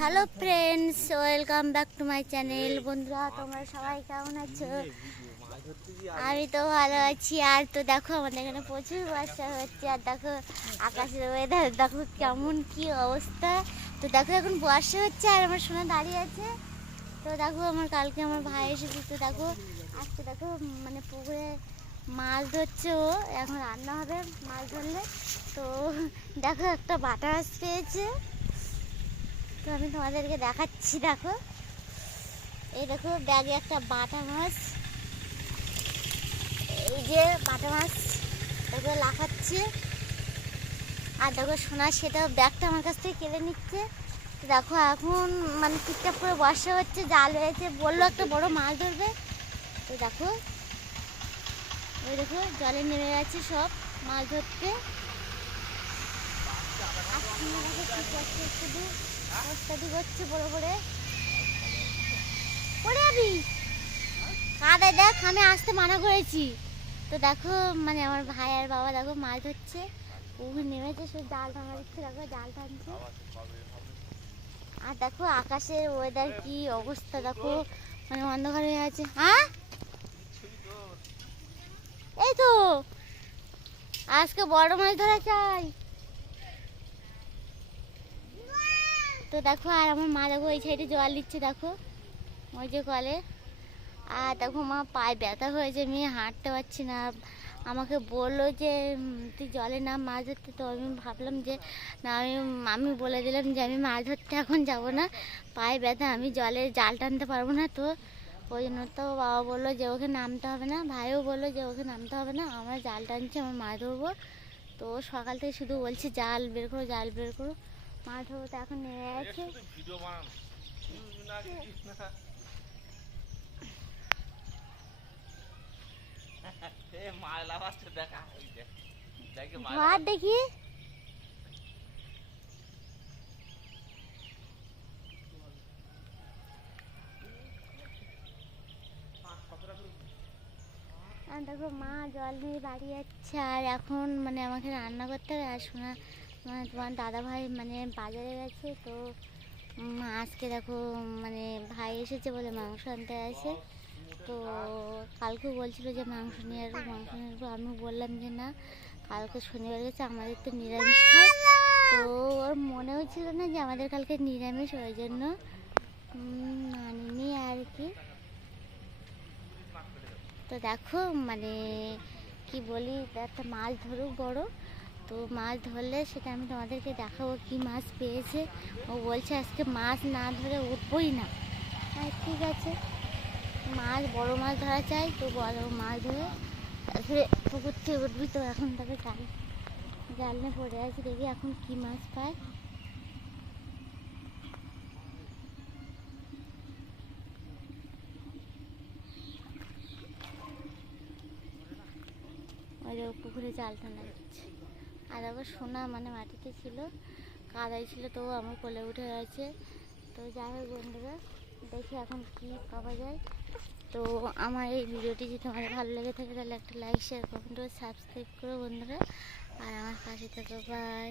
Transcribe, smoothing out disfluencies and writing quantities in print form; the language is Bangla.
Hello friends, welcome back to my channel. বন্ধুরা, তোমরা সবাই কেমন আছো? আমি তো ভালো আছি। আর তো দেখো, আমাদের এখানে প্রচুর বর্ষা হচ্ছে। আর দেখো আকাশের ওয়েদার দেখো কেমন কি অবস্থা। তো দেখো এখন বর্ষা হচ্ছে আর আমার সোনা দাঁড়িয়ে আছে। তো দেখো কালকে আমার ভাই এসেছে। তো দেখো আজকে দেখো পুকুরে মাছ ধরছে ও, এখন রান্না হবে মাছ ধরলে। তো দেখো একটা বাটা মাছ পেয়েছে, তো আমি তোমাদেরকে দেখাচ্ছি। দেখো এই দেখো ব্যাগে একটা বাটা মাছ, এই যে বাটা মাছ দেখো লাফাচ্ছে। আর দেখো সোনা সেটা ব্যাগটা আমার কাছ থেকে কেড়ে নিচ্ছে। তো দেখো এখন ঠিকঠাক করে বর্ষা হচ্ছে, জাল হয়েছে, বললো একটা বড় মাছ ধরবে। তো দেখো ওই দেখো জলে নেমে গেছে সব মাছ ধরতে। করছে বড় করে পড়ে যাবি কাদায়, দেখ আমি আসতে মানা করেছি। তো দেখো আমার ভাই আর বাবা দেখো মাছ ধরছে, পুকুর নেমেছে, সে জাল টানা দিচ্ছে, দেখো জাল টানছে। আর দেখো আকাশের ওয়েদার কি অবস্থা, দেখো অন্ধকার হয়ে আছে। হ্যাঁ এই তো আজকে বড় মাছ ধরা চাই। তো দেখো আর আমার মা দেখো এই সাইডে জল দিচ্ছে, দেখো ওই যে কলে। আর দেখো মা পায়ে ব্যথা হয়েছে, আমি হাঁটতে পারছি না। আমাকে বললো যে তুই জলে নাম মাছ ধরতে। তো আমি ভাবলাম যে না, আমি বলে দিলাম যে আমি মাছ ধরতে এখন যাব না, পায়ে ব্যথা, আমি জলে জাল টানতে পারবো না। তো ওই জন্য তো বাবা বললো যে ওকে নামতে হবে না, ভাইও বললো যে ওকে নামতে হবে না, আমরা জাল টানছি, আমরা মাছ ধরবো। তো সকাল থেকে শুধু বলছে জাল বের করো, জাল বের করো, মাছ ধরবো। তো এখন নেমে আছে। ধর দেখি। আর দেখো মা জল নিয়ে বাড়ি যাচ্ছে। আর এখন আমাকে রান্না করতে হবে। আর শোনা তোমার দাদা ভাই বাজারে গেছে। তো আজকে দেখো ভাই এসেছে বলে মাংস আনতে আসে। তো কালকেও বলছিল যে মাংস নিয়ে আসবো, মাংস নিয়ে আসবো। আমি বললাম যে না, কালকে শনিবার গেছে, আমাদের তো নিরামিষ খাই। তো ওর মনেও ছিল না যে আমাদের কালকে নিরামিষ, ওই জন্য আনিনি আর কি। তো দেখো কি বলি, একটা মাছ ধরুক বড়, তো মাছ ধরলে সেটা আমি তোমাদেরকে দেখাবো কি মাছ পেয়েছে। ও বলছে আজকে মাছ না ধরে উঠবই না। হ্যাঁ ঠিক আছে, মাছ বড় মাছ ধরা চাই, তো বড় মাছ ধরে তারপরে পুকুর থেকে উঠবি। তো এখন তাকে জাল নিয়ে পড়ে আছে, দেখি এখন কি মাছ পায়। ওই পুকুরে জাল টানা দিচ্ছে। আর আবার সোনা মাটিতে ছিল, কাদাই ছিল, তো আমার কোলে উঠে গেছে। তো যাই হোক বন্ধুরা, দেখি এখন কি পাওয়া যায়। তো আমার এই ভিডিওটি যদি তোমাদের ভালো লেগে থাকে তাহলে একটা লাইক, শেয়ার, কমেন্ট ও সাবস্ক্রাইব করো বন্ধুরা। আর আমার পাশে থাকো, বাই।